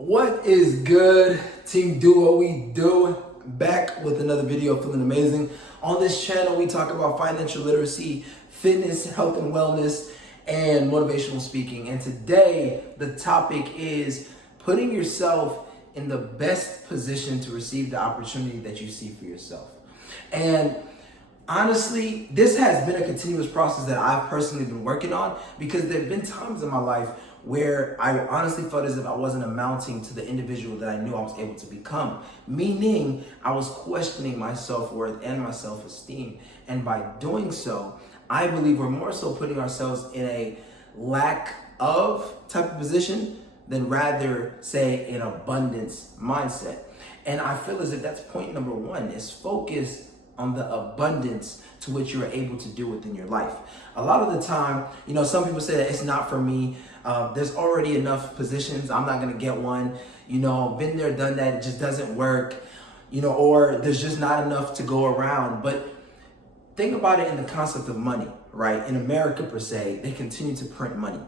What is good, Team Do What We Do? Back with another video, feeling amazing. On this channel, we talk about financial literacy, fitness, health and wellness, and motivational speaking. And today, the topic is putting yourself in the best position to receive the opportunity that you see for yourself. And honestly, this has been a continuous process that I've personally been working on, because there have been times in my life where I honestly felt as if I wasn't amounting to the individual that I knew I was able to become. Meaning, I was questioning my self-worth and my self-esteem. And by doing so, I believe we're more so putting ourselves in a lack of type of position than rather, say, an abundance mindset. And I feel as if that's point number one, is focus on the abundance to which you're able to do within your life. A lot of the time, some people say that it's not for me. There's already enough positions. I'm not gonna get one. Been there, done that. It just doesn't work. Or there's just not enough to go around. But think about it in the concept of money, right? In America per se, they continue to print money.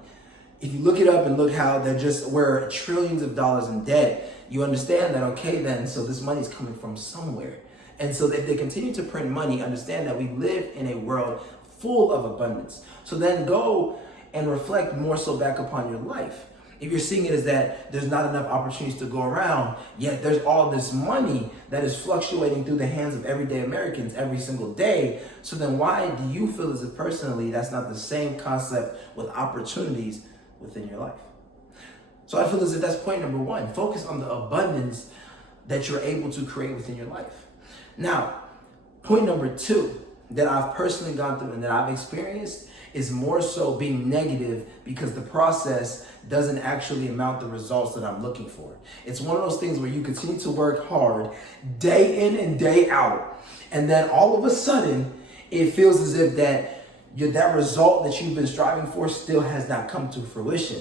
If you look it up and look how we're trillions of dollars in debt, you understand that, okay, then, so this money is coming from somewhere. And so if they continue to print money, understand that we live in a world full of abundance. So then go and reflect more so back upon your life. If you're seeing it as that there's not enough opportunities to go around, yet there's all this money that is fluctuating through the hands of everyday Americans every single day, so then why do you feel as if personally that's not the same concept with opportunities within your life? So I feel as if that's point number one. Focus on the abundance that you're able to create within your life. Now, point number two that I've personally gone through and that I've experienced is more so being negative because the process doesn't actually amount the results that I'm looking for. It's one of those things where you continue to work hard day in and day out, and then all of a sudden it feels as if that result that you've been striving for still has not come to fruition.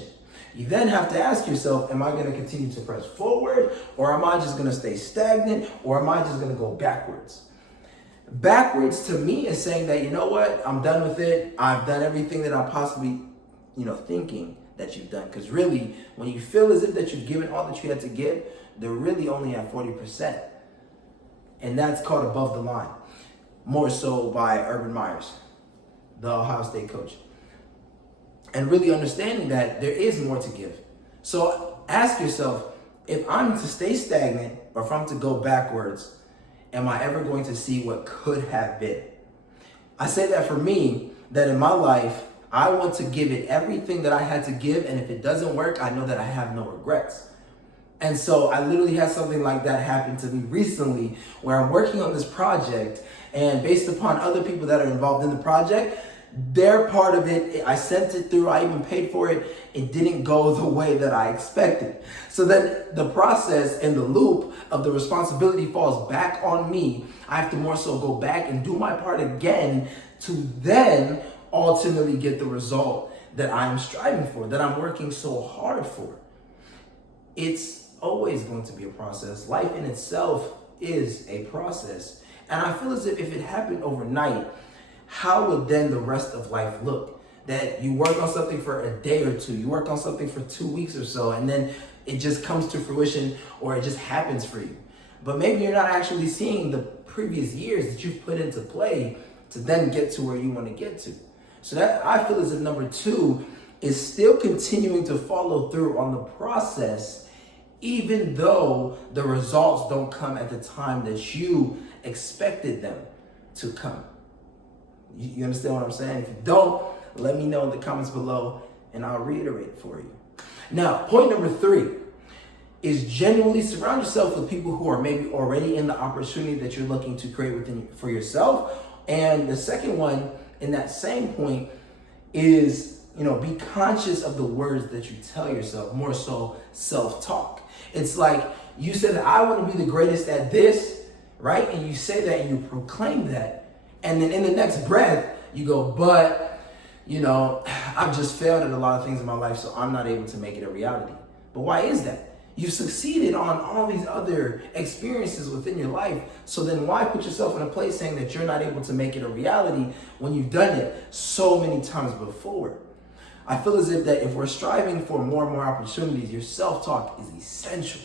You then have to ask yourself, am I going to continue to press forward, or am I just going to stay stagnant, or am I just going to go backwards? Backwards to me is saying that, you know what, I'm done with it. I've done everything that I'm possibly, thinking that you've done. Because really, when you feel as if that you've given all that you had to give, they're really only at 40%. And that's called above the line. More so by Urban Myers, the Ohio State coach. And really understanding that there is more to give. So ask yourself, if I'm to stay stagnant or if I'm to go backwards, am I ever going to see what could have been? I say that for me, that in my life, I want to give it everything that I had to give. And if it doesn't work, I know that I have no regrets. And so I literally had something like that happen to me recently, where I'm working on this project, and based upon other people that are involved in the project, their part of it, I sent it through, I even paid for it, it didn't go the way that I expected. So then the process and the loop of the responsibility falls back on me. I have to more so go back and do my part again to then ultimately get the result that I'm striving for, that I'm working so hard for. It's always going to be a process. Life in itself is a process. And I feel as if it happened overnight, how would then the rest of life look? That you work on something for a day or two, you work on something for 2 weeks or so, and then it just comes to fruition, or it just happens for you. But maybe you're not actually seeing the previous years that you've put into play to then get to where you want to get to. So that, I feel as if number two is still continuing to follow through on the process, even though the results don't come at the time that you expected them to come. You understand what I'm saying? If you don't, let me know in the comments below and I'll reiterate for you. Now, point number three is genuinely surround yourself with people who are maybe already in the opportunity that you're looking to create within for yourself. And the second one in that same point is, be conscious of the words that you tell yourself, more so self-talk. It's like you said that I want to be the greatest at this, right? And you say that and you proclaim that. And then in the next breath, you go, but, I've just failed at a lot of things in my life, so I'm not able to make it a reality. But why is that? You've succeeded on all these other experiences within your life. So then why put yourself in a place saying that you're not able to make it a reality when you've done it so many times before? I feel as if that if we're striving for more and more opportunities, your self-talk is essential.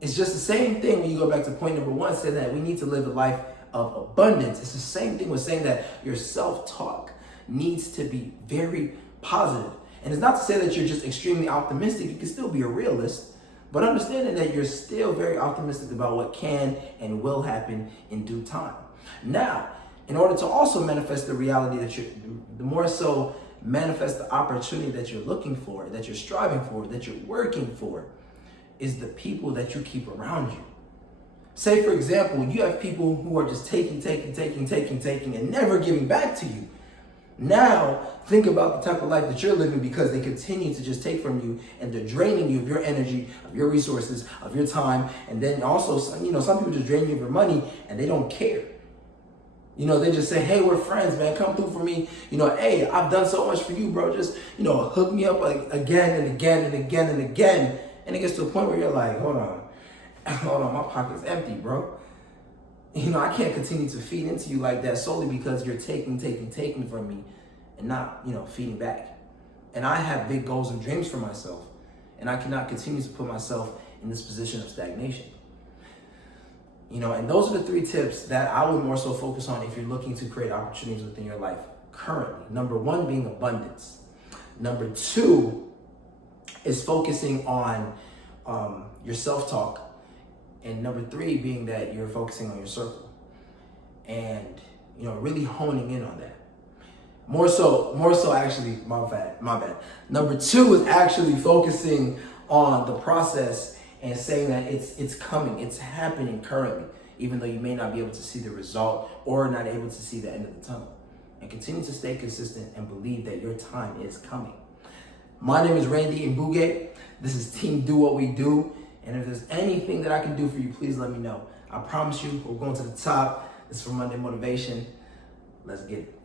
It's just the same thing when you go back to point number one, saying that we need to live a life of abundance. It's the same thing with saying that your self-talk needs to be very positive. And it's not to say that you're just extremely optimistic. You can still be a realist, but understanding that you're still very optimistic about what can and will happen in due time. Now, in order to also manifest the reality that the more so manifest the opportunity that you're looking for, that you're striving for, that you're working for, is the people that you keep around you. Say, for example, you have people who are just taking, and never giving back to you. Now, think about the type of life that you're living, because they continue to just take from you, and they're draining you of your energy, of your resources, of your time. And then also, some people just drain you of your money and they don't care. They just say, hey, we're friends, man. Come through for me. Hey, I've done so much for you, bro. Just, hook me up again and again and again and again. And it gets to a point where you're like, hold on, my pocket's empty, bro. I can't continue to feed into you like that solely because you're taking from me and not, feeding back. And I have big goals and dreams for myself, and I cannot continue to put myself in this position of stagnation. And those are the 3 tips that I would more so focus on if you're looking to create opportunities within your life currently. Number 1 being abundance. Number 2 is focusing on your self-talk. And number 3 being that you're focusing on your circle and, really honing in on that. More so actually, my bad. Number 2 is actually focusing on the process and saying that it's coming, it's happening currently, even though you may not be able to see the result or not able to see the end of the tunnel. And continue to stay consistent and believe that your time is coming. My name is Randy Mbuge. This is Team Do What We Do. And if there's anything that I can do for you, please let me know. I promise you, we're going to the top. This is for Monday Motivation. Let's get it.